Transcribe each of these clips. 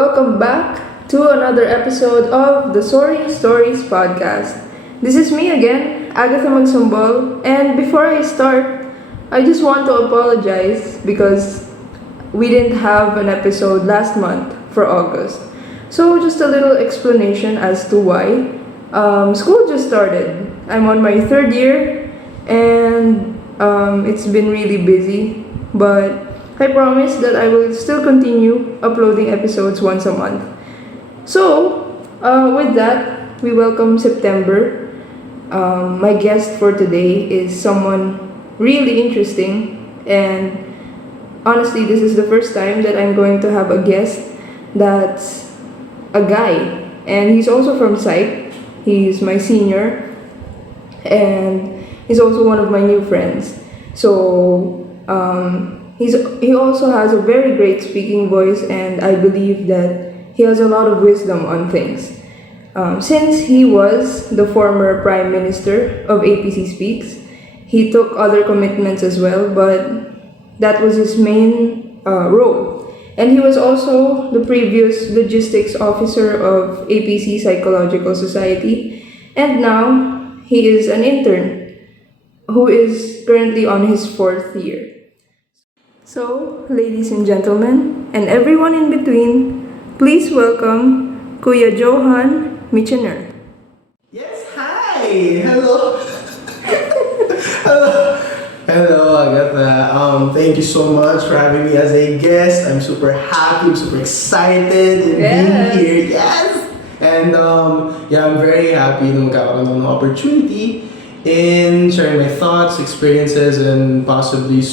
Welcome back to another episode of the Soaring Stories Podcast. This is me again, Agatha Magsombol, and before I start, I just want to apologize because we didn't have an episode last month for August. So just a little explanation as to why. School just started. I'm on my third year and it's been really busy, but I promise that I will still continue uploading episodes once a month. So, with that, we welcome September. My guest for today is someone really interesting, and honestly, this is the first time that I'm going to have a guest that's a guy, and he's also from Psych. He's my senior, and he's also one of my new friends. So, he also has a very great speaking voice, and I believe that he has a lot of wisdom on things. Since he was the former Prime Minister of APC Speaks, he took other commitments as well, but that was his main role. And he was also the previous logistics officer of APC Psychological Society, and now he is an intern who is currently on his fourth year. So, ladies and gentlemen, and everyone in between, please welcome Kuya Johan Mitschiener. Yes, hi! Hello! Hello, Agatha. Thank you so much for having me as a guest. I'm super happy, I'm super excited in being here. Yes! And I'm very happy na magkakaroon ng opportunity in sharing my thoughts, experiences, and possibly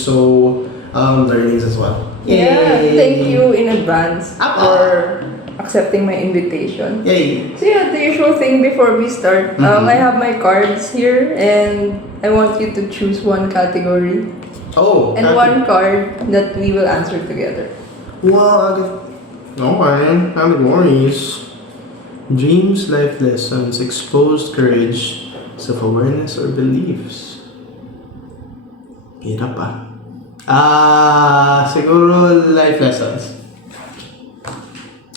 learnings as well. Yeah, Yay. thank you in advance for accepting my invitation. Yay! So the usual thing before we start, I have my cards here, and I want you to choose one category and one card that we will answer together. Well, okay, categories. Dreams, life lessons, exposed courage, self-awareness, or beliefs. Hirap siguro life lessons.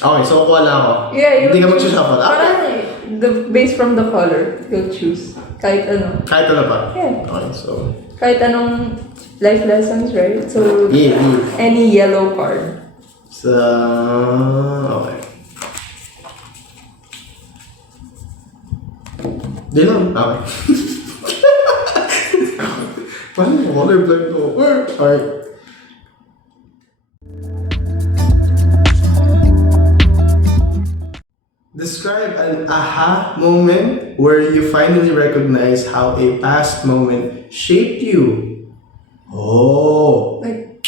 Okay, so kuha lang ako. Yeah, you Hindi ka choose. mag-shuffle. Based from the color, you'll choose. Kahit ano. Kahit ano pa? Yeah. Okay, so... Kahit anong life lessons, right? So, any yellow card. So... Okay. Di lang. Okay. Paano mo colorblind ko? Alright. Describe an aha moment where you finally recognize how a past moment shaped you. Oh. Like,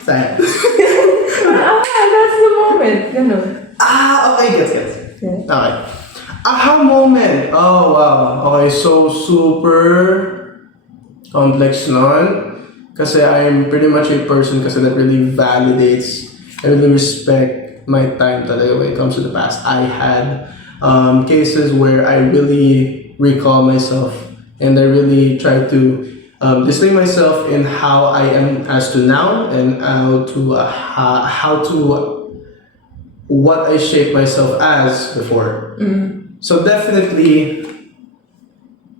Sad. that's the moment. Ganun. Okay, gets. Yeah. Okay. Aha moment. Oh, wow. Okay, so super complex nun. Kasi I'm pretty much a person kasi that really validates, I really respect my time talaga when it comes to the past. I had cases where I really recall myself and I really try to display myself in how I am as to now and how to what I shaped myself as before. So definitely,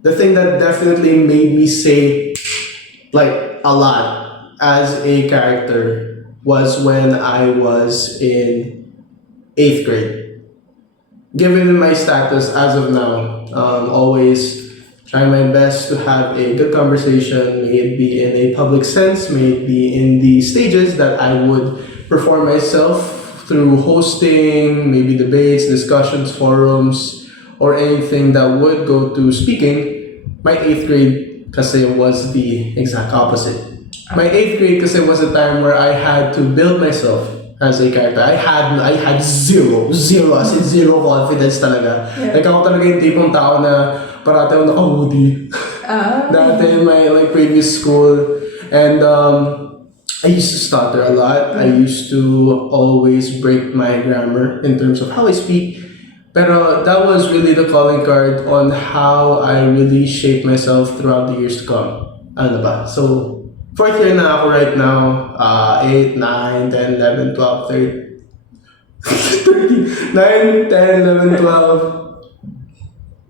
the thing that definitely made me say like a lot as a character was when I was in 8th grade. Given my status as of now, always try my best to have a good conversation, may it be in a public sense, may it be in the stages that I would perform myself through hosting, maybe debates, discussions, forums, or anything that would go to speaking. My 8th grade kasi was the exact opposite. My 8th grade kasi was a time where I had to build myself as a character. I had zero confidence talaga. Yeah. Like ako talaga yung tipong tao na parati ako naka-hoodie. Dati in my previous school. And I used to stutter a lot. I used to always break my grammar in terms of how I speak. Pero that was really the calling card on how I really shaped myself throughout the years to come. Ano ba? So, 4th year na ako right now. 8, 9, 10, 11, 12, 13, 9, 10, 11, 12,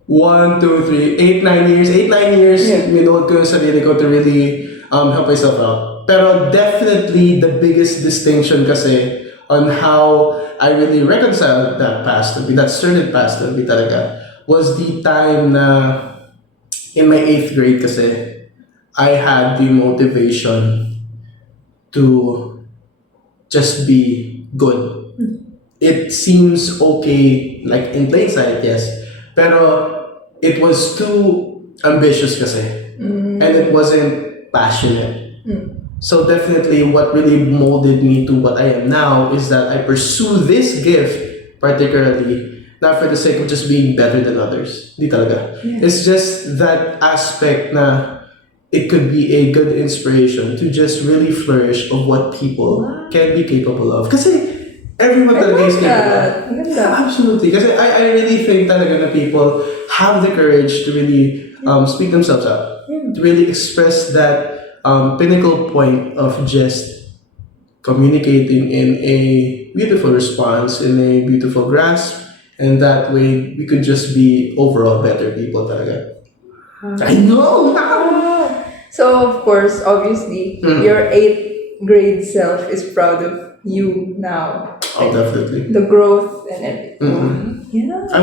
1, 2, 3, 8, 9 years. 8, 9 years, minold ko yung sarili ko to really help myself out. Pero definitely the biggest distinction kasi on how I really reconciled that past to me, that certain past to me talaga, was the time na in my 8th grade kasi I had the motivation to just be good. It seems okay, like in plain sight, yes. Pero it was too ambitious kasi. And it wasn't passionate. So definitely what really molded me to what I am now is that I pursue this gift particularly not for the sake of just being better than others. Di talaga. Yeah. It's just that aspect na it could be a good inspiration to just really flourish of what people can be capable of. Kasi everyone talaga is capable. Yeah, absolutely. Kasi I really think talaga na people have the courage to really speak themselves up. To really express that pinnacle point of just communicating in a beautiful response, in a beautiful grasp, and that way we could just be overall better people talaga. I know! So, of course, obviously, your 8th grade self is proud of you now. Oh, definitely. The growth and everything. Yeah. I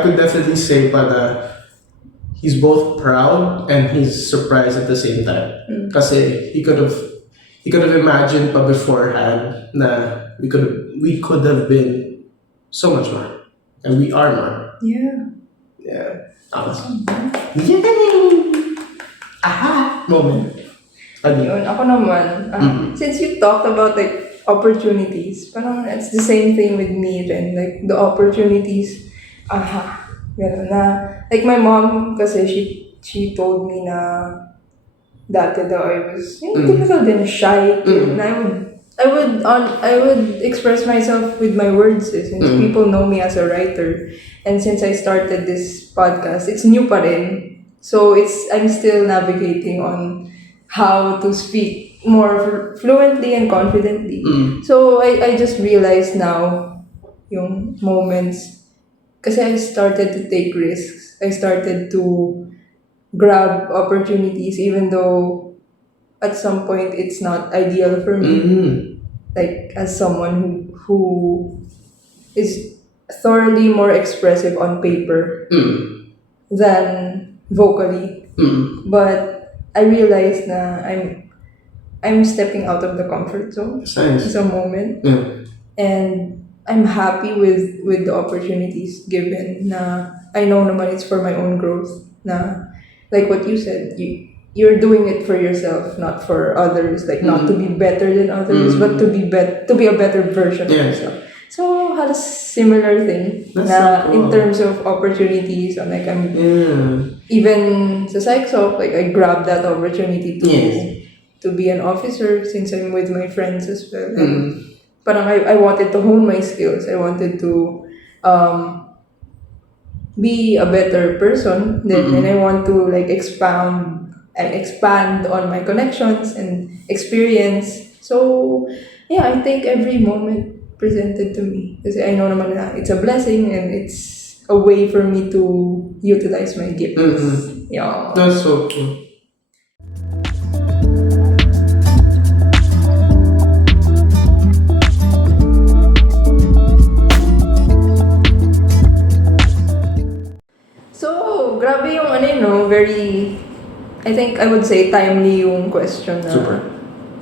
could definitely say na he's both proud and he's surprised at the same time. Kasi he could have imagined pa beforehand na we could have been so much more. And we are more. Yeah. Yeah. Awesome. Yay! Aha! Moment. Yun, ako naman, since you talked about like opportunities, parang it's the same thing with me rin. Like the opportunities, gano'n na. Like my mom, kasi she told me na dati daw I was, typical din, shy. And I would express myself with my words since people know me as a writer. And since I started this podcast, it's new pa rin. So I'm still navigating on how to speak more fluently and confidently. So I just realized now yung moments kasi I started to take risks. I started to grab opportunities even though at some point it's not ideal for me. Like as someone who is thoroughly more expressive on paper than vocally. But I realized na I'm stepping out of the comfort zone. It's nice. It's a moment. And I'm happy with the opportunities given na I know naman it's for my own growth. Na like what you said, you're doing it for yourself, not for others. Like not to be better than others, but to be a better version of yourself. So had a similar thing. That's na so cool. In terms of opportunities, and like I'm even sa psych-soc, like I grabbed that opportunity to be an officer since I'm with my friends as well. And parang I wanted to hone my skills. I wanted to be a better person. And I want to like expand on my connections and experience. So yeah, I take every moment presented to me. Kasi I know naman na it's a blessing and it's a way for me to utilize my gifts. Yeah. That's so cool. So, grabe yung very, I think I would say timely yung question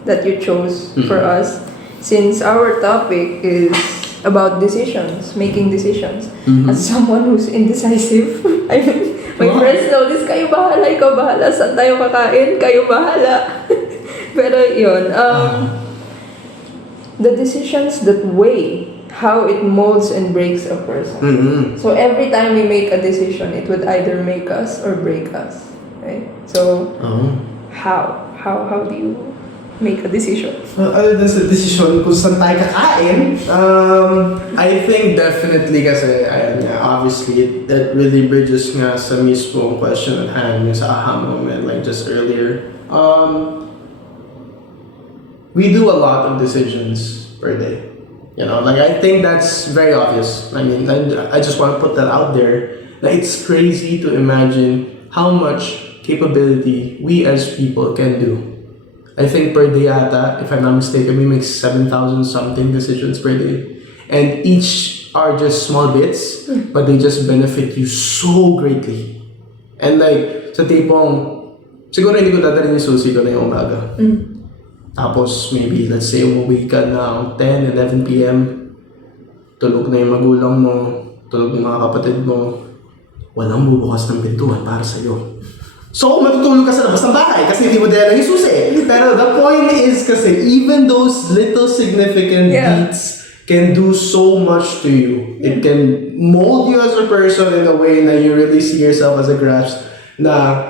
that you chose for us. Since our topic is about decisions, making decisions. As someone who's indecisive, I mean, my friends know this, kayo bahala, ikaw bahala, saan tayo kakain, kayo bahala. Pero yun, the decisions that weigh how it molds and breaks a person. So every time we make a decision, it would either make us or break us, right? So how do you make a decision? Other than sa decision kung saan tayo kakain, I think definitely kasi, obviously, that really bridges nga sa mismong question at hand, yung sa aha moment, like just earlier. We do a lot of decisions per day. You know, like I think that's very obvious. I mean, I just want to put that out there. Like, it's crazy to imagine how much capability we as people can do. I think per day ata, if I'm not mistaken, we make 7,000 something decisions per day. And each are just small bits, but they just benefit you so greatly. And like, sa tipong, siguro hindi ko dadalhin yung susi ko na yung umaga. Tapos maybe, let's say, umuwi ka ng 10, 11 p.m. Tulog na yung magulang mo, tulog ng mga kapatid mo. Walang bubukas ng pintuan para sa'yo. So, matutulog ka sa labas ng bahay kasi hindi mo dala yung susi. Pero the point is kasi even those little significant deeds can do so much to you. It can mold you as a person in a way na you really see yourself as a grasp na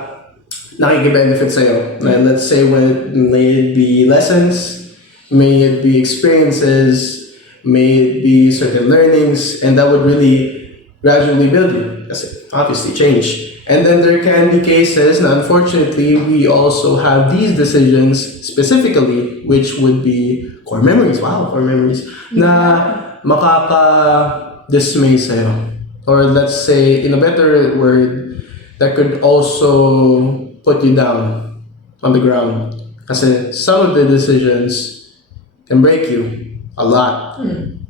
nakiki-benefit sa'yo. And let's say, may it be lessons, may it be experiences, may it be certain learnings, and that would really gradually build you. Kasi obviously change. And then there can be cases na unfortunately we also have these decisions specifically, which would be core memories. Wow, core memories. Na makaka-dismay sa'yo. Or let's say, in a better word, that could also put you down on the ground. Kasi some of the decisions can break you a lot.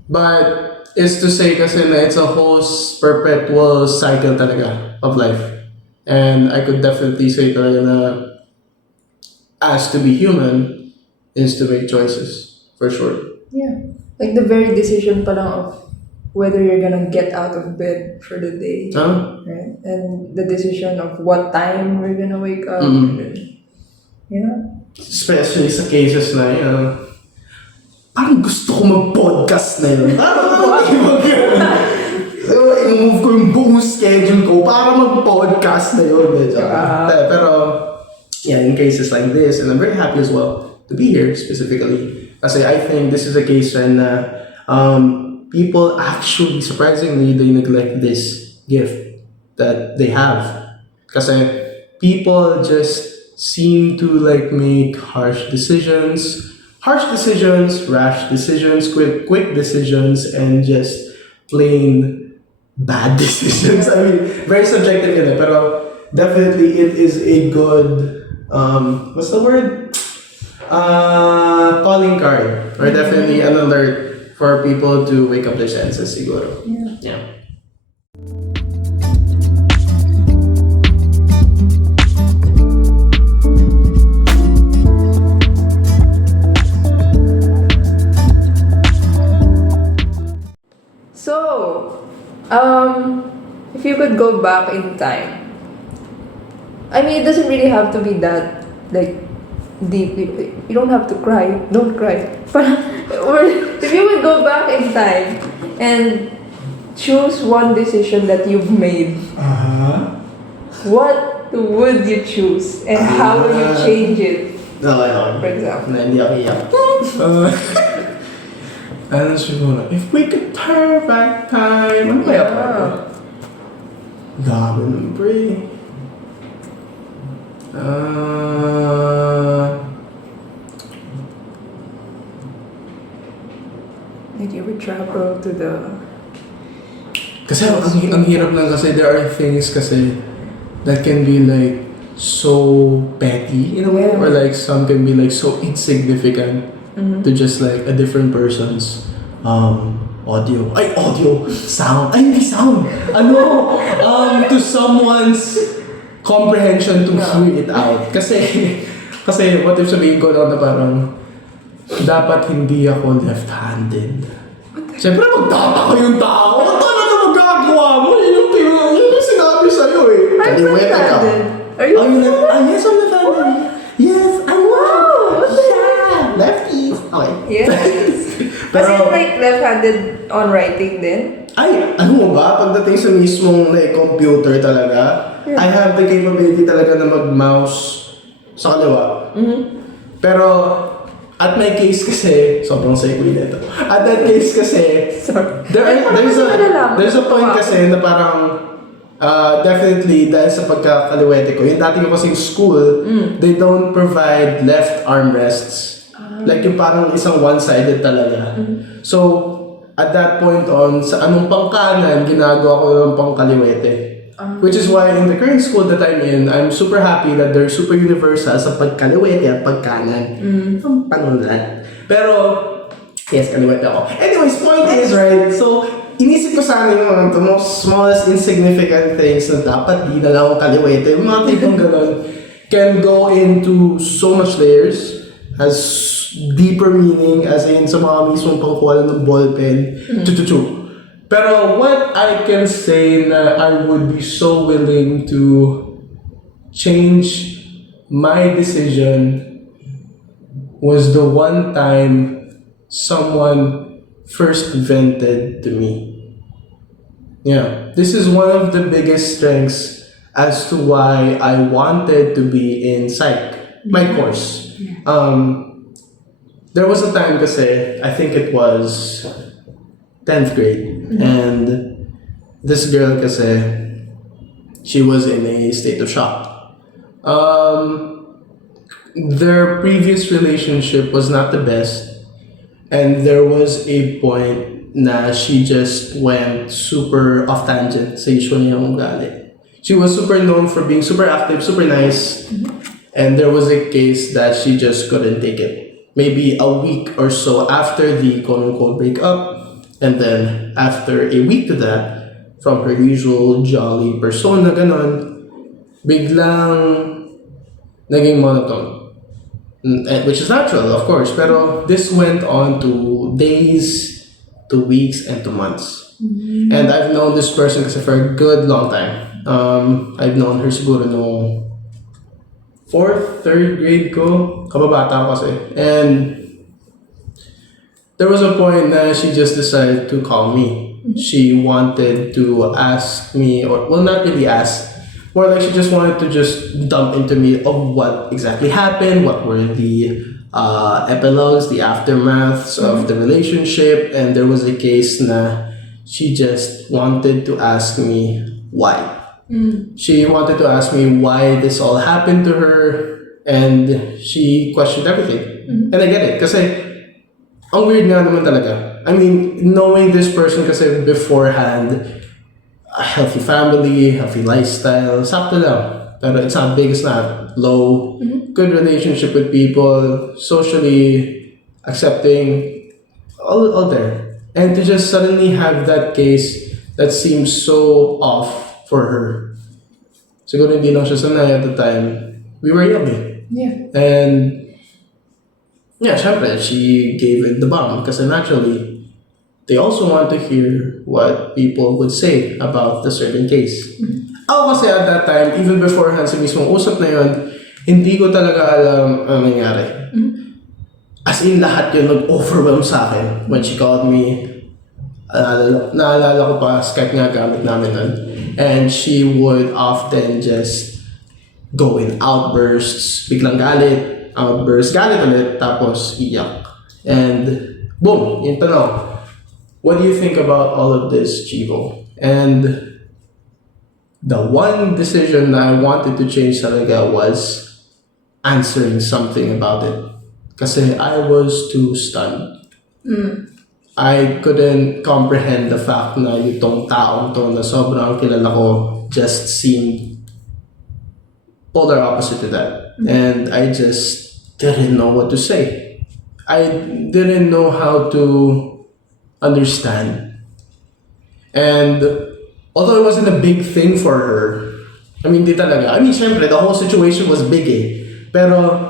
But it's to say kasi na it's a whole perpetual cycle talaga of life. And I could definitely say talaga na as to be human is to make choices, for sure. Yeah. Like the very decision pa lang of whether you're gonna get out of bed for the day. Right? And the decision of what time we're gonna wake up. Yeah. Especially sa cases na yun. Parang gusto ko mag-podcast na yun. So, i-move ko yung buong schedule ko para mag-podcast na yun. Pero, yeah, in cases like this, and I'm very happy as well to be here specifically. Kasi I think this is a case when people actually, surprisingly, they neglect this gift that they have. Kasi people just seem to like make harsh decisions, rash decisions, quick decisions, and just plain bad decisions. I mean, very subjective in it, pero definitely it is a good, what's the word? Calling card, or definitely an alert for people to wake up their senses, siguro. Yeah. So, if you could go back in time, I mean, it doesn't really have to be that, like, deep. You don't have to cry. Don't cry. Or if you would go back in time and choose one decision that you've made, what would you choose and how will you change it? For example. Hindi ako iyak. Ano siguro? If we could turn back time. Ano kaya pa ito? Dami ng pre. Like you would travel to the... Kasi ang hirap lang kasi there are things kasi that can be like so petty in a way, or like some can be like so insignificant to just like a different person's audio. Sound. Hindi sound. To someone's comprehension to hear it out. Kasi what if sabihin ko lang na parang dapat hindi ako left-handed. Siyempre magtataka yung tao. Ano talaga magagawa mo? Yun yung sinabi sa'yo eh. I'm left-handed. Are you? Yes, I'm left-handed. Yes, I know. Yeah. Lefties. Okay. Yes. As in like left-handed on writing din? Ay, ano mo ba? Pagdating sa mismong like computer talaga, I have the capability talaga na mag-mouse sa kaliwa. Pero, at my case kasi, sobrang segue nito. At that case kasi, there's a point kasi na parang, definitely dahil sa pagkakaliwete ko, yung dati ko kasing school, they don't provide left armrests. Like yung parang isang one-sided talaga. So, at that point on, sa anong pangkanan, ginagawa ko ng pangkaliwete. Which is why in the current school that I'm in, I'm super happy that they're super universal sa pagkaliwete at pagkanan. Paano na? Pero, yes, kaliwete ako. Anyways, point is, right, so, inisip ko sana yung mga the most smallest insignificant things na dapat di na lang akong kaliwete. Yung mga tipong ganun can go into so much layers, has deeper meaning, as in sa mga mismong pangkuha ng ballpen, Pero what I can say na I would be so willing to change my decision was the one time someone first vented to me. Yeah, this is one of the biggest strengths as to why I wanted to be in psych, my course. There was a time kasi, I think it was 10th grade, and this girl kasi, she was in a state of shock. Their previous relationship was not the best, and there was a point na she just went super off tangent sa issue niyang ugali. She was super known for being super active, super nice, and there was a case that she just couldn't take it. Maybe a week or so after the quote-unquote breakup, and then after a week to that, from her usual jolly persona, ganon, biglang naging monotone. Which is natural, of course, pero this went on to days, to weeks, and to months. And I've known this person kasi for a good long time. I've known her siguro no 4th, 3rd grade ko. Kababata ko kasi. And there was a point that she just decided to call me. She wanted to ask me, or well, not really ask, more like she just wanted to just dump into me of what exactly happened, what were the epilogues, the aftermaths of the relationship, and there was a case na she just wanted to ask me why. She wanted to ask me why this all happened to her, and she questioned everything. And I get it, kasi ang weird nga naman talaga. I mean, knowing this person kasi beforehand, a healthy family, healthy lifestyle, sakto lang. Pero it's not big, it's not low. Good relationship with people, socially accepting, all there. And to just suddenly have that case that seems so off for her. Siguro hindi lang siya sanay at the time. We were young eh. Yeah. And yeah, syempre, she gave it the bomb kasi naturally, they also want to hear what people would say about the certain case. Ako kasi at that time, even beforehand sa mismong usap na yun, hindi ko talaga alam ang nangyari. As in, lahat yun nag-overwhelm sa akin when she called me. Naalala ko pa, Skype nga gamit namin nun. And she would often just go in outbursts, biglang galit, outburst, galit ulit, tapos iyak. And boom, yung tanong, what do you think about all of this, Chivo? And the one decision that I wanted to change talaga was answering something about it. Kasi I was too stunned. I couldn't comprehend the fact na itong taong to na sobrang kilala ko just seemed polar opposite to that. And I just didn't know what to say. I didn't know how to understand. And although it wasn't a big thing for her, I mean, di talaga. I mean, syempre, the whole situation was big eh. Pero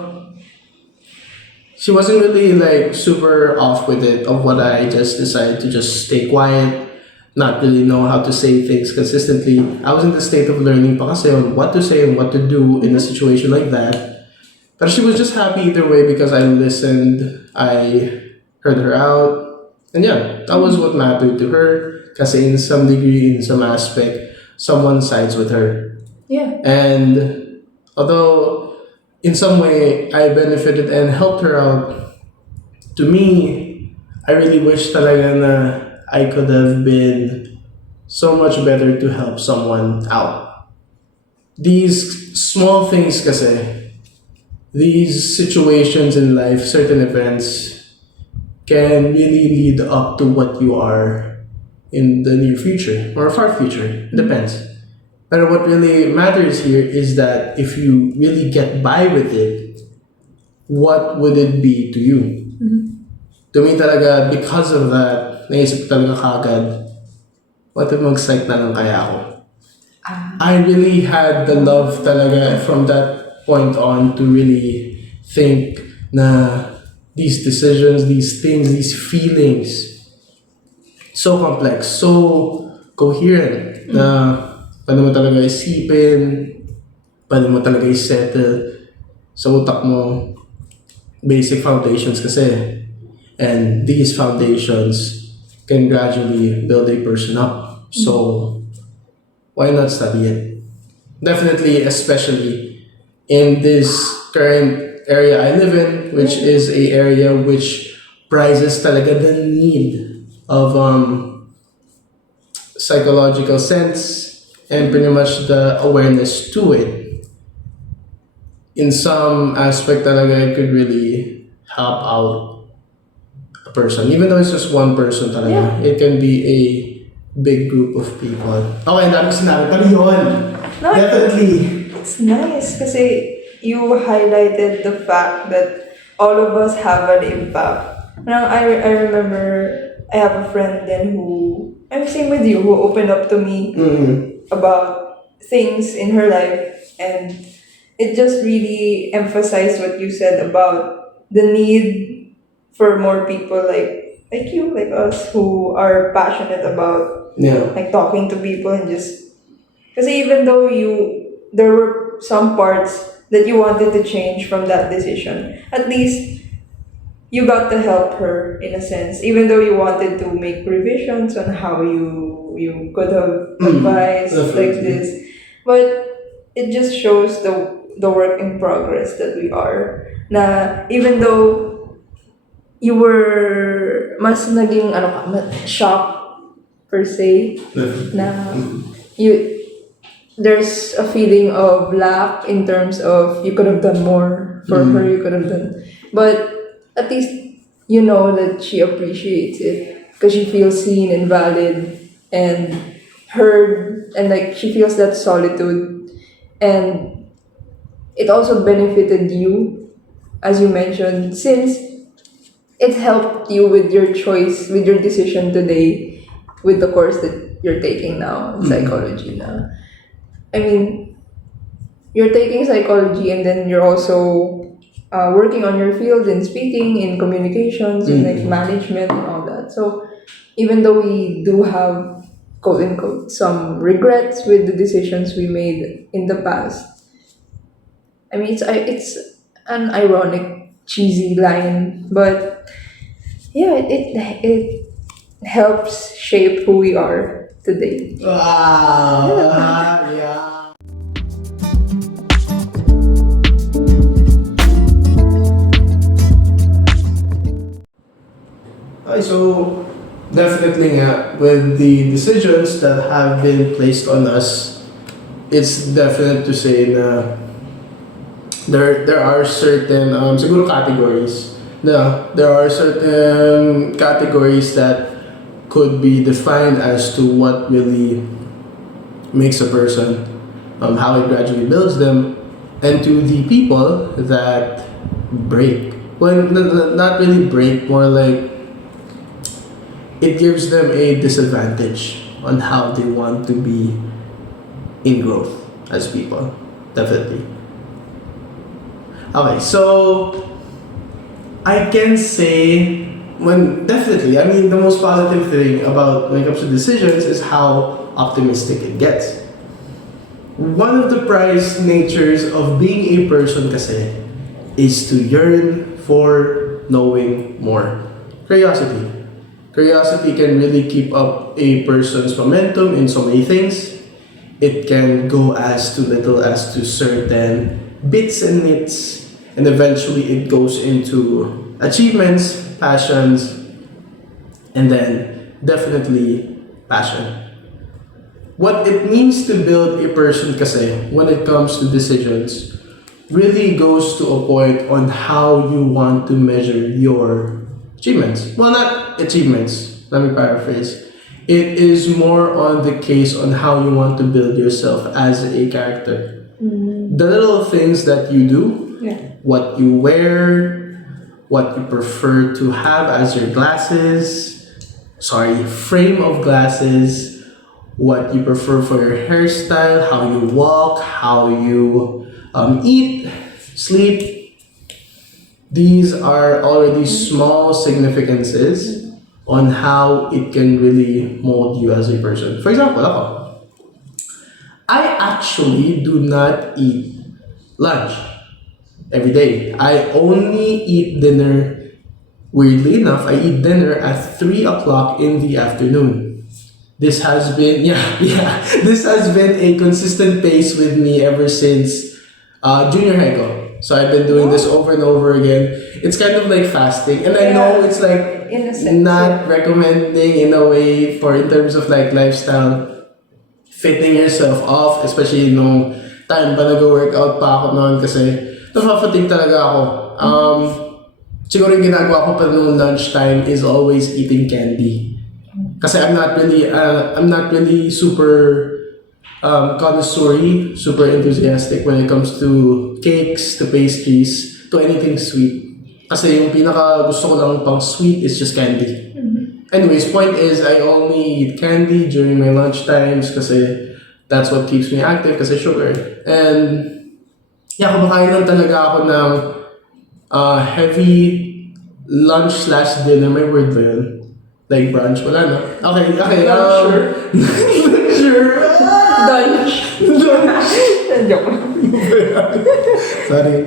she wasn't really like super off with it of what I just decided to just stay quiet, not really know how to say things consistently. I was in the state of learning pa kasi on what to say and what to do in a situation like that. But she was just happy either way because I listened, I heard her out, and yeah, that was what mattered to her. Kasi in some degree, in some aspect, someone sides with her. Yeah. And although in some way I benefited and helped her out, to me, I really wish talaga na I could have been so much better to help someone out. These small things kasi, these situations in life, certain events, can really lead up to what you are in the near future or far future. It depends. But what really matters here is that if you really get by with it, what would it be to you? To me talaga, because of that, naisip ko talaga kagad, what if mag-psych na lang kaya ako? I really had the love talaga from that point on to really think na these decisions, these things, these feelings, so complex, so coherent, na paano mo talaga isipin, paano mo talaga isettle sa utak mo, basic foundations kasi. And these foundations can gradually build a person up. So, why not study it? Definitely, especially in this current area I live in, which is a area which prizes talaga the need of psychological sense and pretty much the awareness to it. In some aspect talaga, it could really help out a person. Even though it's just one person talaga, it can be a big group of people. Okay, dami ko sinabi. Pero yun, No, definitely. it's nice kasi you highlighted the fact that all of us have an impact. I remember I have a friend then who, I'm same with you, who opened up to me about things in her life, and it just really emphasized what you said about the need for more people like you, like us, who are passionate about Yeah. like talking to people and just because even though there were some parts that you wanted to change from that decision, at least you got to help her in a sense, even though you wanted to make revisions on how you could have advised like definitely. this, but it just shows the work in progress that we are. Na even though you were mas naging shock per se na you there's a feeling of lack in terms of you could have done more for her, you could have done, but at least you know that she appreciates it because she feels seen and valid and heard, and like she feels that solitude, and it also benefited you, as you mentioned, since it helped you with your choice, with your decision today, with the course that you're taking now, psychology now. I mean, you're taking psychology and then you're also working on your field in speaking, in communications, in like management and all that. So even though we do have quote unquote some regrets with the decisions we made in the past, I mean it's an ironic, cheesy line, but yeah, it helps shape who we are today. Wow. Yeah. Okay, so definitely nga, with the decisions that have been placed on us, it's definite to say na there are certain siguro categories. There are certain categories that could be defined as to what really makes a person, how it gradually builds them, and to the people that break. Well, not really break, more like it gives them a disadvantage on how they want to be in growth as people. Definitely. Okay, so I can say definitely, I mean, the most positive thing about when it comes to decisions is how optimistic it gets. One of the prized natures of being a person kasi is to yearn for knowing more. Curiosity. Curiosity can really keep up a person's momentum in so many things. It can go as to little as to certain bits and nits, and eventually it goes into achievements, passions, and then definitely passion. What it means to build a person kasi when it comes to decisions really goes to a point on how you want to measure your achievements. Well, not achievements. Let me paraphrase. It is more on the case on how you want to build yourself as a character. The little things that you do, what you wear, what you prefer to have as your frame of glasses, what you prefer for your hairstyle, how you walk, how you eat, sleep. These are already small significances on how it can really mold you as a person. For example, I actually do not eat lunch every day. I only eat dinner. Weirdly enough, I eat dinner at 3 o'clock in the afternoon. This has been, this has been a consistent pace with me ever since junior high ko. So I've been doing this over and over again. It's kind of like fasting. And I know it's like not recommending in a way for in terms of like lifestyle, fitting yourself off, especially nung time pa nag-workout pa ako noon kasi napafatig talaga ako. Siguro yung ginagawa ko pa noong lunchtime is always eating candy. Kasi I'm not really super connoisseur, super enthusiastic when it comes to cakes, to pastries, to anything sweet. Kasi yung pinaka gusto ko lang pang sweet is just candy. Anyways, point is, I only eat candy during my lunch times kasi that's what keeps me active kasi sugar. And kumakain lang talaga ako ng heavy lunch/dinner. May word ba yun? Like brunch? Wala na. Okay. Sure. Lunch. Sorry.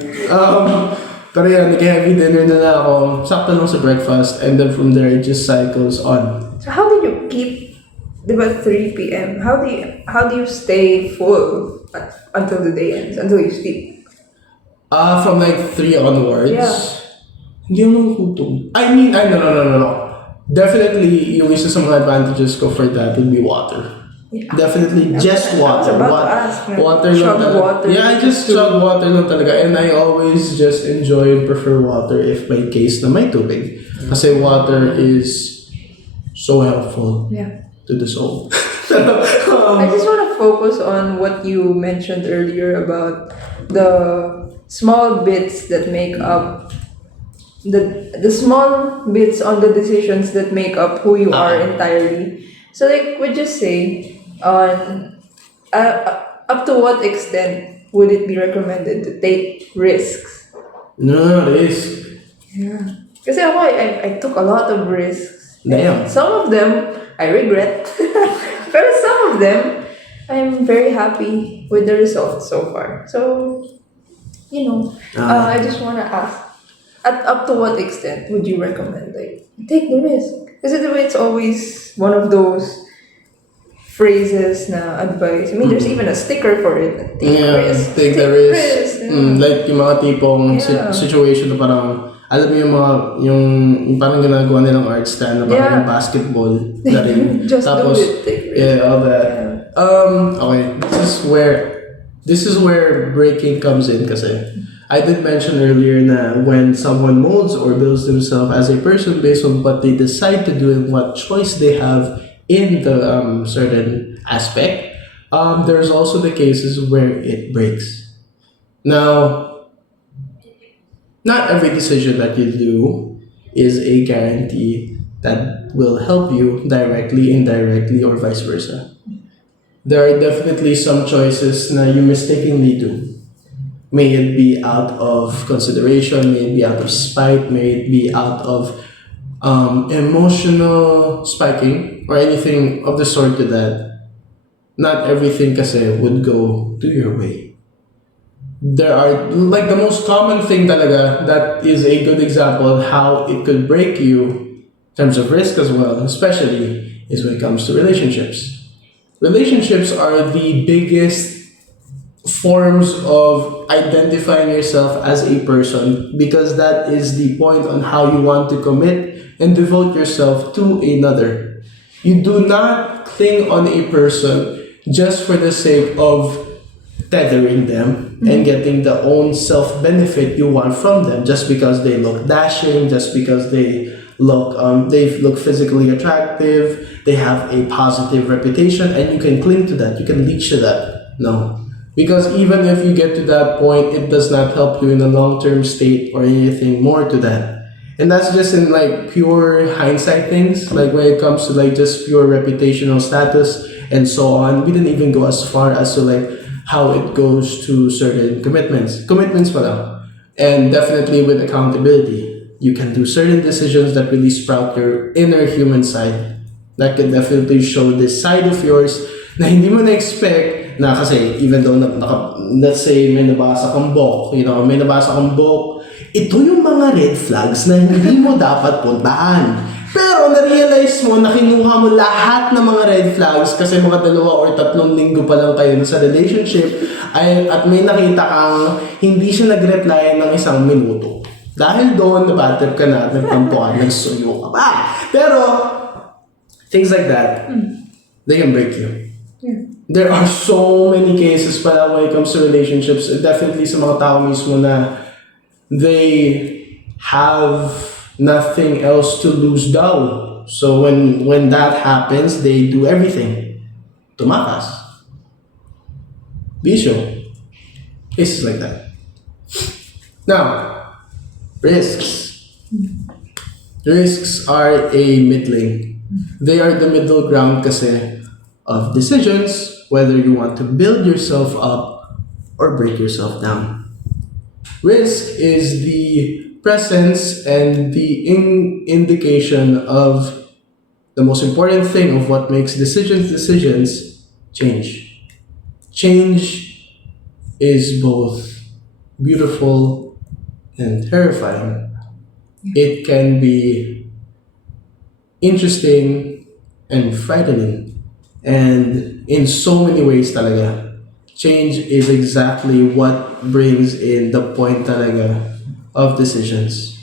Pero yan, nag-heavy dinner na lang ako. Sakto lang sa breakfast. And then from there, it just cycles on. So how do you keep, diba 3 p.m.? How do you stay full until the day ends, until you sleep? From like 3 onwards. Yeah. Hindi ako nagugutom. I mean, no. Definitely, yung isa sa mga advantages ko for that would be water. Yeah. Definitely, just water. I was about to ask, water chug lang talaga. water. Yeah, I just chug water lang talaga. And I always just enjoy and prefer water if by case na may tubig. Kasi water is so helpful to the soul. I just want to focus on what you mentioned earlier about the small bits that make up the small bits on the decisions that make up who you are entirely. So like, would you say on up to what extent would it be recommended to take risks? No, risk. Yeah. Kasi ako, I took a lot of risks. Damn. Some of them I regret. Pero some of them I'm very happy with the results so far. So, I just want to ask, up to what extent would you recommend, like, take the risk? Kasi it's always one of those phrases na advice. I mean, there's even a sticker for it. Take the risk. Like yung mga tipong situation na parang, alam mo yung parang ginagawa nilang art stand na parang yung basketball na rin. Just tapos, do it, take risk. all that. Okay, this is where breaking comes in kasi I did mention earlier na when someone molds or builds themselves as a person based on what they decide to do and what choice they have in the certain aspect, there's also the cases where it breaks. Now, not every decision that you do is a guarantee that will help you directly, indirectly, or vice versa. There are definitely some choices na you mistakenly do. May it be out of consideration, may it be out of spite, may it be out of emotional spiking or anything of the sort to that. Not everything kasi would go to your way. There are, like the most common thing talaga that is a good example of how it could break you in terms of risk as well, especially is when it comes to relationships. Relationships are the biggest forms of identifying yourself as a person because that is the point on how you want to commit and devote yourself to another. You do not cling on a person just for the sake of tethering them and getting the own self-benefit you want from them just because they look dashing, just because they look physically attractive, they have a positive reputation, and you can cling to that, you can leech to that. No. Because even if you get to that point, it does not help you in a long-term state or anything more to that. And that's just in like pure hindsight things, like when it comes to like just pure reputational status and so on. We didn't even go as far as to like how it goes to certain commitments pa lang. And definitely with accountability. You can do certain decisions that really sprout your inner human side. That can definitely show this side of yours na hindi mo na-expect na kasi even though let's say may nabasa kang book, may nabasa kang book, ito yung mga red flags na hindi mo dapat puntahan. Pero na-realize mo na kinuha mo lahat ng mga red flags kasi mga 2 or 3 linggo pa lang kayo sa relationship at may nakita kang hindi siya nag-reply ng 1 minuto. Dahil doon, nabatrip ka na at nagtampo ka, nagsuyo ka pa. Pero, things like that, they can break you. Yeah. There are so many cases pala when it comes to relationships. Definitely sa mga tao mismo na they have nothing else to lose daw. So when that happens, they do everything. Tumakas. Bisyo. Cases like that. Now, risks. Risks are a middling. They are the middle ground kasi of decisions, whether you want to build yourself up or break yourself down. Risk is the presence and the indication of the most important thing of what makes decisions, change. Change is both beautiful and terrifying. It can be interesting and frightening. And in so many ways talaga, change is exactly what brings in the point talaga of decisions.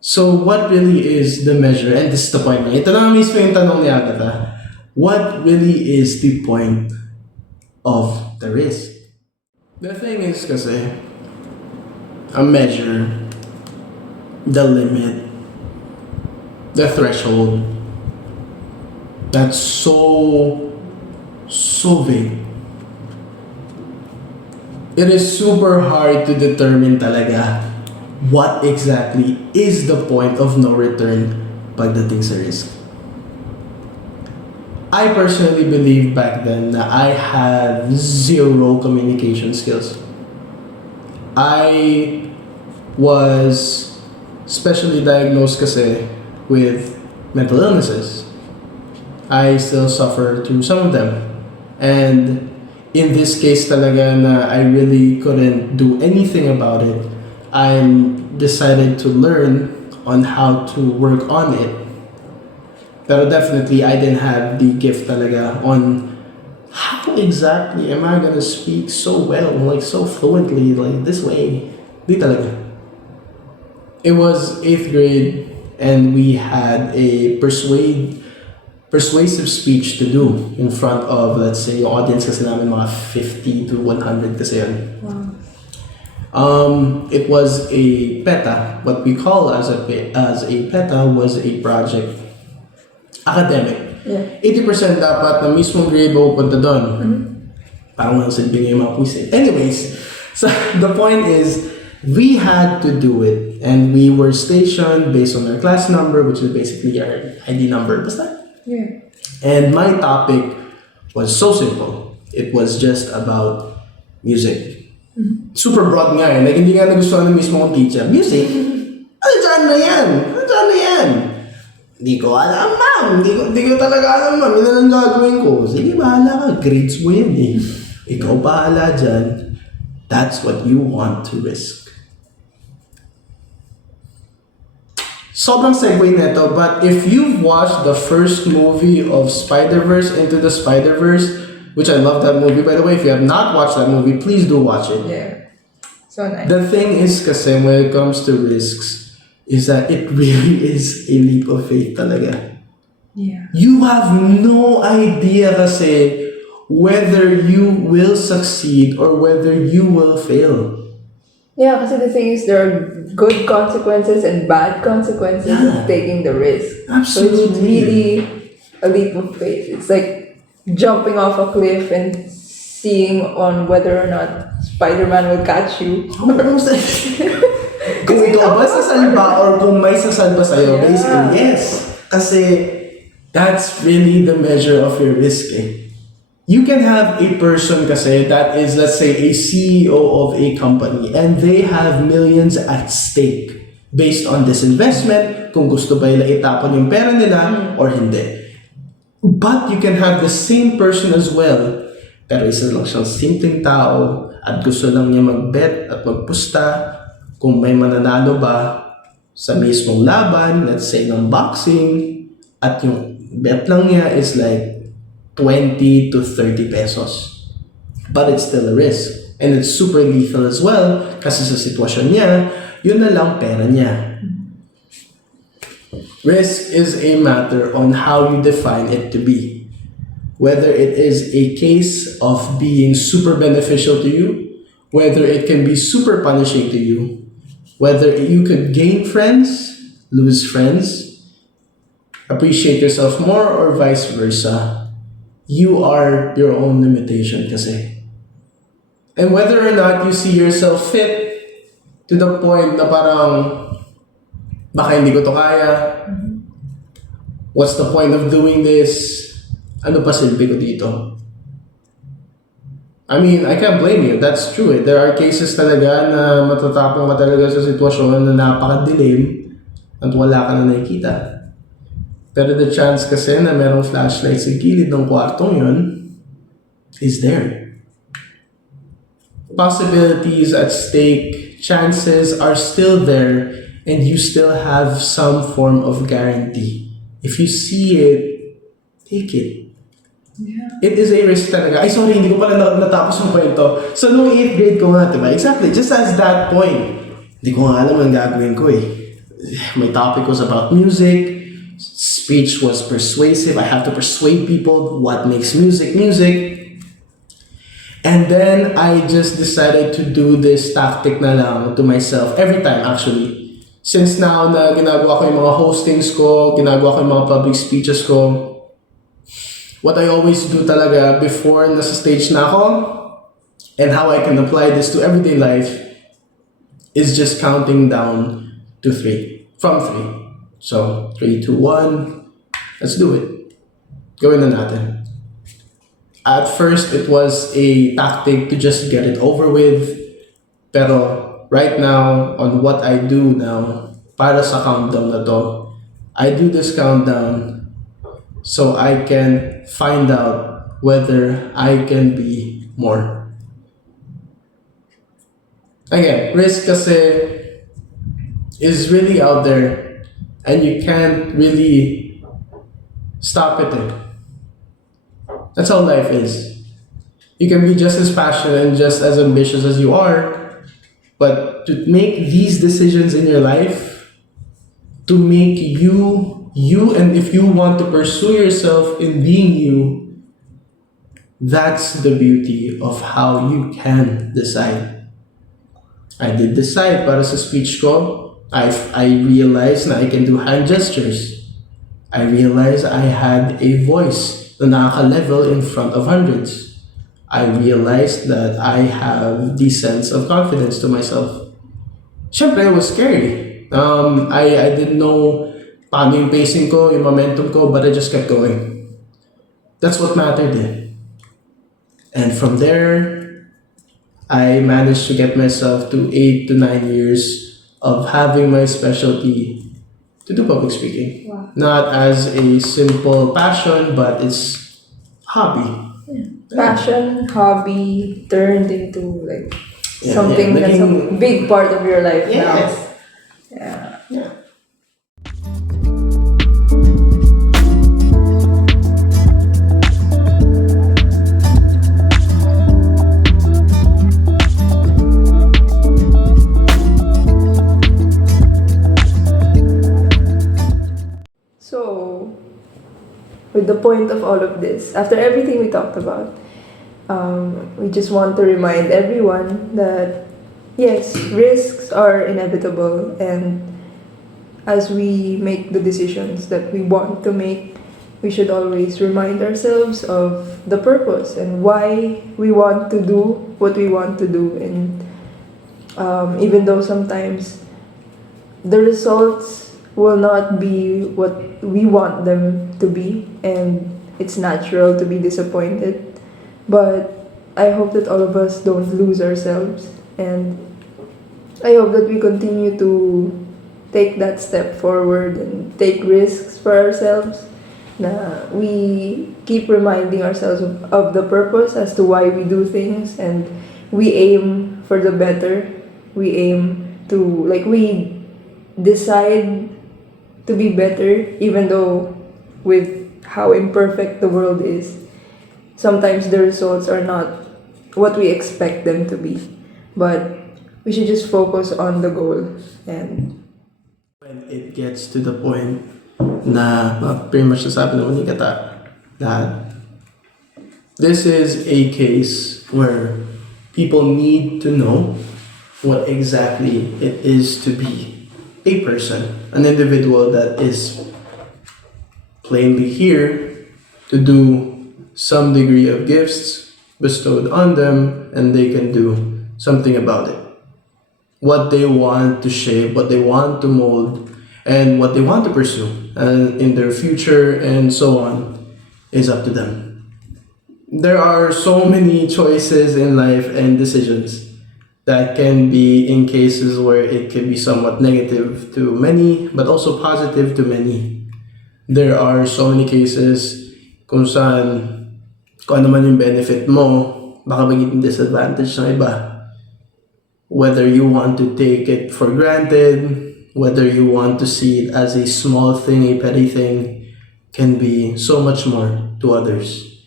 So what really is the measure? And this is the point. Ito na mismo yung tanong ni Agatha. What really is the point of the risk? The thing is kasi, a measure, the limit, the threshold, that's so vague. It is super hard to determine talaga what exactly is the point of no return pagdating sa risk. I personally believe back then that I had zero communication skills. I was specially diagnosed kasi with mental illnesses. I still suffer through some of them. And in this case talaga na I really couldn't do anything about it, I decided to learn on how to work on it. Pero definitely, I didn't have the gift talaga on how exactly am I gonna speak so well, like so fluently, like this way. Di talaga. It was 8th grade and we had a persuasive speech to do in front of, let's say, yung audience kasi namin mga 50 to 100 kasi yun. Wow. It was a PETA. What we call as a PETA was a project. Academic. Yeah. 80% dapat na mismong grade mo punta doon. Parang walang silbi nga yung mga quiz. Anyways, so the point is, we had to do it. And we were stationed based on our class number, which is basically our ID number. Basta. Yeah. And my topic was so simple. It was just about music. Super broad nga eh. Like, hindi nga nagustuhan ng mismo kong teacher. Music? Ano dyan na yan? Ano dyan na yan? Hindi ko alam, ma'am. Hindi ko talaga alam, ma'am. Yun na lang gagawin ko. Sige, bahala ka. Grades mo yan eh. Ikaw bahala dyan. That's what you want to risk. Sobrang segue neto, but if you've watched the first movie of Spider-Verse, Into the Spider-Verse, which I love that movie, by the way, if you have not watched that movie, please do watch it. Yeah. So nice. The thing is kasi when it comes to risks, is that it really is a leap of faith talaga. Yeah. You have no idea kasi whether you will succeed or whether you will fail. Yeah, kasi the thing is, there are good consequences and bad consequences Yeah. of taking the risk. So it's Absolutely. really a leap of faith. It's like jumping off a cliff and seeing on whether or not Spider-Man will catch you. Kung ikaw ba sasalba or kung may sasalba sa'yo, Yeah. basically, yes. Kasi that's really the measure of your risk eh. You can have a person kasi that is, let's say, a CEO of a company and they have millions at stake based on this investment, kung gusto ba nila itapon yung pera nila or hindi. But you can have the same person as well, pero isa lang siyang simpleng tao at gusto lang niya mag-bet at magpusta kung may mananalo ba sa mismong laban, let's say ng boxing, at yung bet lang niya is like 20 to 30 pesos. But it's still a risk. And it's super lethal as well kasi sa sitwasyon niya, yun na lang pera niya. Risk is a matter on how you define it to be. Whether it is a case of being super beneficial to you, whether it can be super punishing to you, whether you could gain friends, lose friends, appreciate yourself more, or vice versa. You are your own limitation kasi. And whether or not you see yourself fit to the point na parang baka hindi ko to kaya, what's the point of doing this? Ano pa silbi ko dito? I mean, I can't blame you. That's true. There are cases talaga na matatapang ka talaga sa sitwasyon na napakadilim at wala ka na nakikita. Pero the chance kasi na merong flashlight sa gilid ng kwartong yun is there. Possibilities at stake, chances are still there, and you still have some form of guarantee. If you see it, take it. Yeah. It is a risk talaga. Ay, sorry, hindi ko pala natapos yung kwento. So, nung 8th grade ko nga, diba? Exactly, just as that point. Hindi ko nga alam ang gagawin ko eh. My topic was about music. Speech was persuasive. I have to persuade people what makes music music. And then, I just decided to do this tactic na lang to myself every time actually. Since now na ginagawa ko yung mga hostings ko, ginagawa ko yung mga public speeches ko, what I always do talaga before nasa stage na ako, and how I can apply this to everyday life, is just counting down to 3. From 3. So, 3, 2, 1. Let's do it. Gawin na natin. At first, it was a tactic to just get it over with. Pero, right now, on what I do now, para sa countdown na to, I do this countdown so I can find out whether I can be more. Again, risk kasi is really out there and you can't really stop it. That's how life is. You can be just as passionate and just as ambitious as you are, but to make these decisions in your life, to make you, and if you want to pursue yourself in being you, that's the beauty of how you can decide. I did decide para sa speech ko. I realized na I can do hand gestures. I realized I had a voice na nakaka-level in front of hundreds. I realized that I have the sense of confidence to myself. Siyempre, it was scary. I didn't know paano yung pacing ko, yung momentum ko, but I just kept going. That's what mattered eh. And from there, I managed to get myself to 8 to 9 years of having my specialty to do public speaking. Wow. Not as a simple passion, but it's hobby. Passion, hobby, turned into like Yeah, something yeah, that's a big part of your life Yes. now. Yeah. Yeah. So, with the point of all of this, after everything we talked about, we just want to remind everyone that yes, risks are inevitable, and as we make the decisions that we want to make, we should always remind ourselves of the purpose and why we want to do what we want to do. And even though sometimes the results will not be what we want them to be, and it's natural to be disappointed, but I hope that all of us don't lose ourselves, and I hope that we continue to take that step forward and take risks for ourselves. Na we keep reminding ourselves of the purpose as to why we do things, and we aim for the better. We aim to, like, we decide to be better, even though with how imperfect the world is, sometimes the results are not what we expect them to be. But we should just focus on the goal. And When it gets to the point na pretty much nasabi naman ni Kata lahat, this is a case where people need to know what exactly it is to be a person, an individual that is plainly here to do some degree of gifts bestowed on them, and they can do something about it. What they want to shape, what they want to mold, and what they want to pursue and in their future and so on is up to them. There are so many choices in life and decisions that can be in cases where it can be somewhat negative to many but also positive to many. There are so many cases kung saan kung ano man yung benefit mo, baka magiging disadvantage ng iba. Whether you want to take it for granted, whether you want to see it as a small thing, a petty thing, can be so much more to others.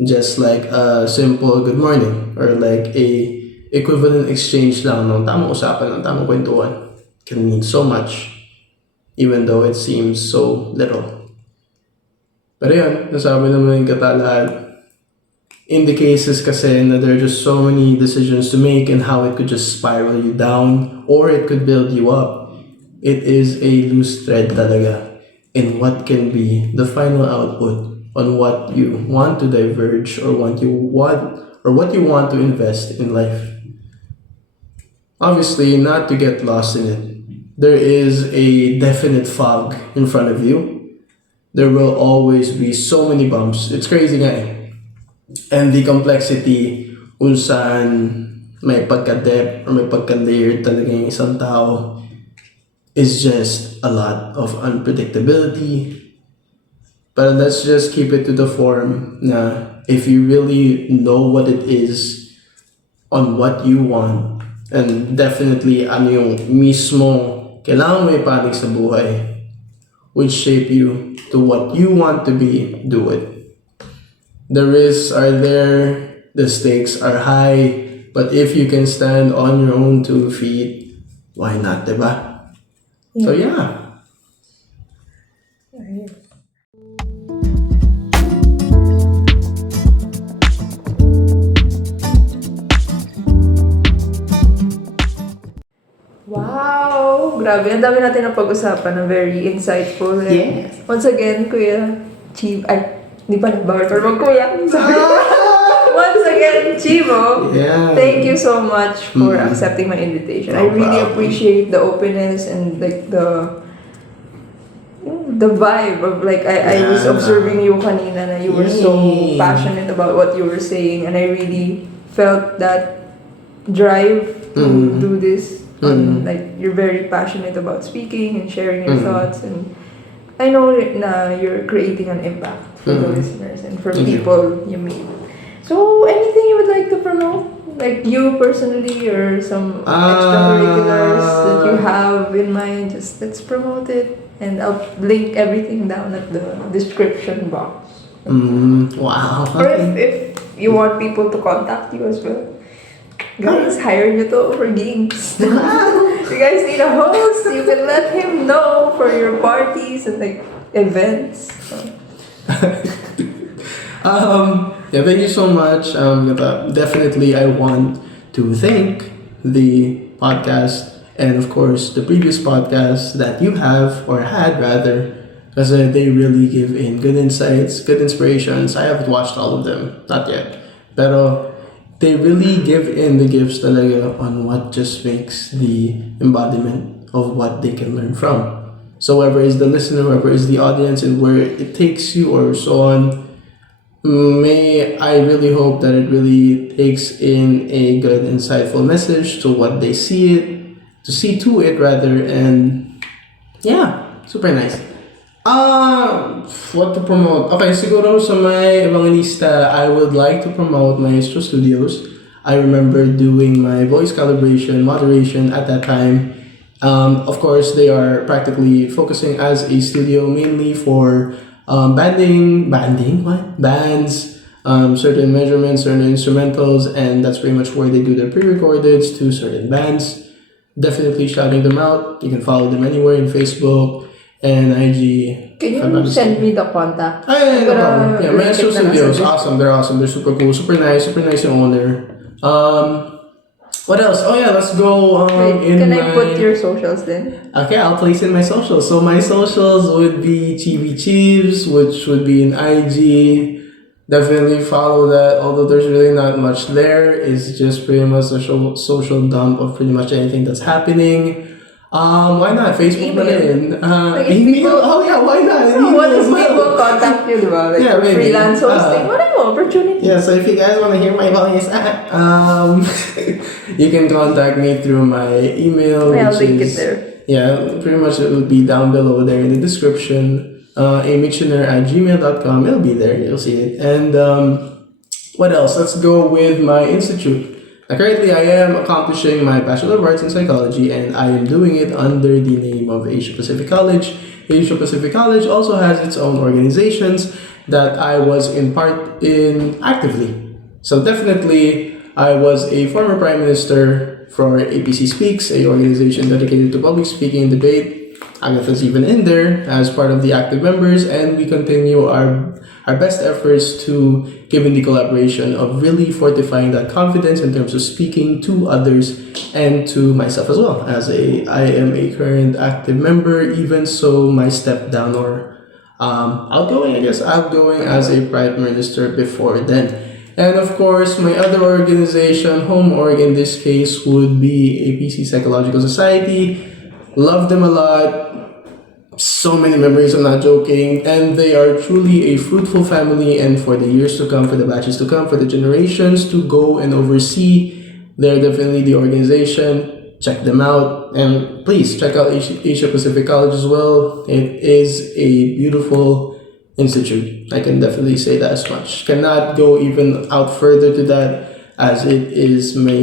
Just like a simple good morning or like a equivalent exchange lang ng tamang usapan, ng tamang kwentuhan can mean so much even though it seems so little. Pero yun, nasabi naman yung katalahan. In the cases kasi na there are just so many decisions to make and how it could just spiral you down or it could build you up, it is a loose thread talaga in what can be the final output on what you want to diverge or what you want to invest in life. Obviously, not to get lost in it. There is a definite fog in front of you. There will always be so many bumps. It's crazy nga eh. And the complexity kung saan may pagka-depth or may pagka-layered talaga yung isang tao is just a lot of unpredictability. But let's just keep it to the form na if you really know what it is on what you want, and definitely ano yung mismo kailangan mo ipanig sa buhay, which shape you to what you want to be, do it. The risks are there, the stakes are high, but if you can stand on your own 2 feet, why not, diba? So yeah. wow! Grabe, ang dami natin na pag-usapan na very insightful. And Yes. once again, Kuya Chivo, ay, di pa nag-bawal mag Kuya. Sorry. Once again, Chivo, Yeah. thank you so much for accepting my invitation. I No really problem. appreciate the openness and like the vibe of like I was Yeah. observing you kanina na you were so Yay. passionate about what you were saying, and I really felt that drive to do this. Like you're very passionate about speaking and sharing your thoughts, and I know na you're creating an impact for the listeners and for Thank you. people you meet. So anything you would like to promote? Like you personally or some extracurriculars that you have in mind, just let's promote it. And I'll link everything down at the description box. Wow. Or if you want people to contact you as well. Guys, hire nyo to for gigs. You guys need a host, you can let him know for your parties and like events. Yeah, thank you so much. Definitely, I want to thank the podcast and of course the previous podcasts that you have or had rather, because they really give in good insights, good inspirations. I haven't watched all of them, not yet, pero they really give in the gifts talaga on what just makes the embodiment of what they can learn from. So whoever is the listener, whoever is the audience, and where it takes you or so on, may I really hope that it really takes in a good, insightful message to what they see it, to see to it rather, and yeah, super nice. What to promote? Okay, siguro sa may evangelista, I would like to promote Maestro Studios. I remember doing my voice calibration, moderation at that time. Of course, they are practically focusing as a studio mainly for banding, what? Bands, certain measurements, certain instrumentals, and that's pretty much where they do their pre-recordeds to certain bands. Definitely shouting them out. You can follow them anywhere in Facebook and IG. Can if I'm not you send mistaken. me the contact? Ah, yeah, I'm no gonna problem. Yeah, link Maestro it na lang sa Studios, description. awesome. They're awesome. They're super cool, super nice yung owner. What else? Oh yeah, let's go. Wait, In can my... I put your socials then? Okay, I'll place in my socials. So my socials would be Chibi Chiefs, which would be in IG. Definitely follow that. Although there's really not much there, it's just pretty much a social dump of pretty much anything that's happening. Why not? Facebook na Email. rin. Like, if Email? people- Oh yeah, why not? So, what Email if as well. people contact you, diba? Like, Yeah, for maybe. freelance hosting? What are opportunity? Yeah, so if you guys want to hear my voice, you can contact me through my email. I'll which link it is, there. Yeah, pretty much it will be down below there in the description. Mitschiener@gmail.com. It'll be there. You'll see it. And what else? Let's go with my institute. Currently, I am accomplishing my Bachelor of Arts in Psychology, and I am doing it under the name of Asia Pacific College. Asia Pacific College also has its own organizations that I was in part in actively. So definitely, I was a former Prime Minister for APC Speaks, a organization dedicated to public speaking and debate. Agatha's even in there as part of the active members, and we continue our best efforts to give in the collaboration of really fortifying that confidence in terms of speaking to others and to myself as well. I am a current active member, even so my step down or outgoing as a prime minister before then. And of course, my other organization, home org in this case, would be APC Psychological Society. Love them a lot. So many memories, I'm not joking, and they are truly a fruitful family, and for the years to come, for the batches to come, for the generations to go and oversee, they're definitely the organization. Check them out, and please check out Asia Pacific College as well. It is a beautiful institute. I can definitely say that as much. Cannot go even out further to that, as it is my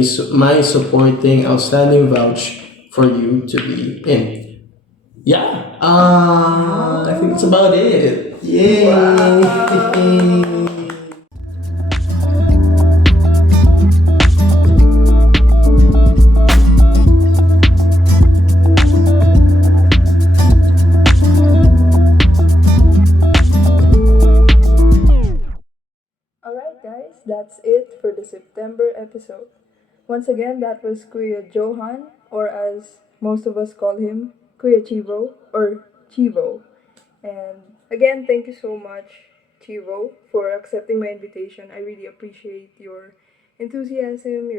supporting outstanding vouch for you to be in. Yeah. I think that's about it. Yay! Alright, guys, that's it for the September episode. Once again, that was Kuya Johan, or as most of us call him, Kuya Chivo, or Chivo. And again, thank you so much, Chivo, for accepting my invitation. I really appreciate your enthusiasm,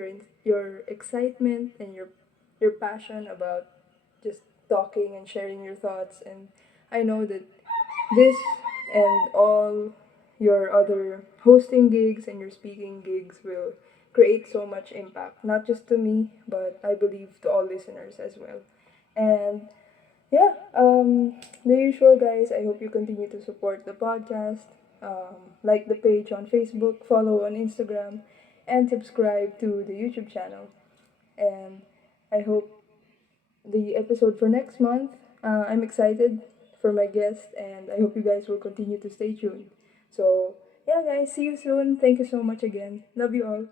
your excitement, and your passion about just talking and sharing your thoughts. And I know that this and all your other hosting gigs and your speaking gigs will create so much impact, not just to me, but I believe to all listeners as well. And yeah, the usual, guys. I hope you continue to support the podcast, like the page on Facebook, follow on Instagram, and subscribe to the YouTube channel. And I hope the episode for next month. I'm excited for my guest, and I hope you guys will continue to stay tuned. So, yeah, guys, see you soon. Thank you so much again. Love you all.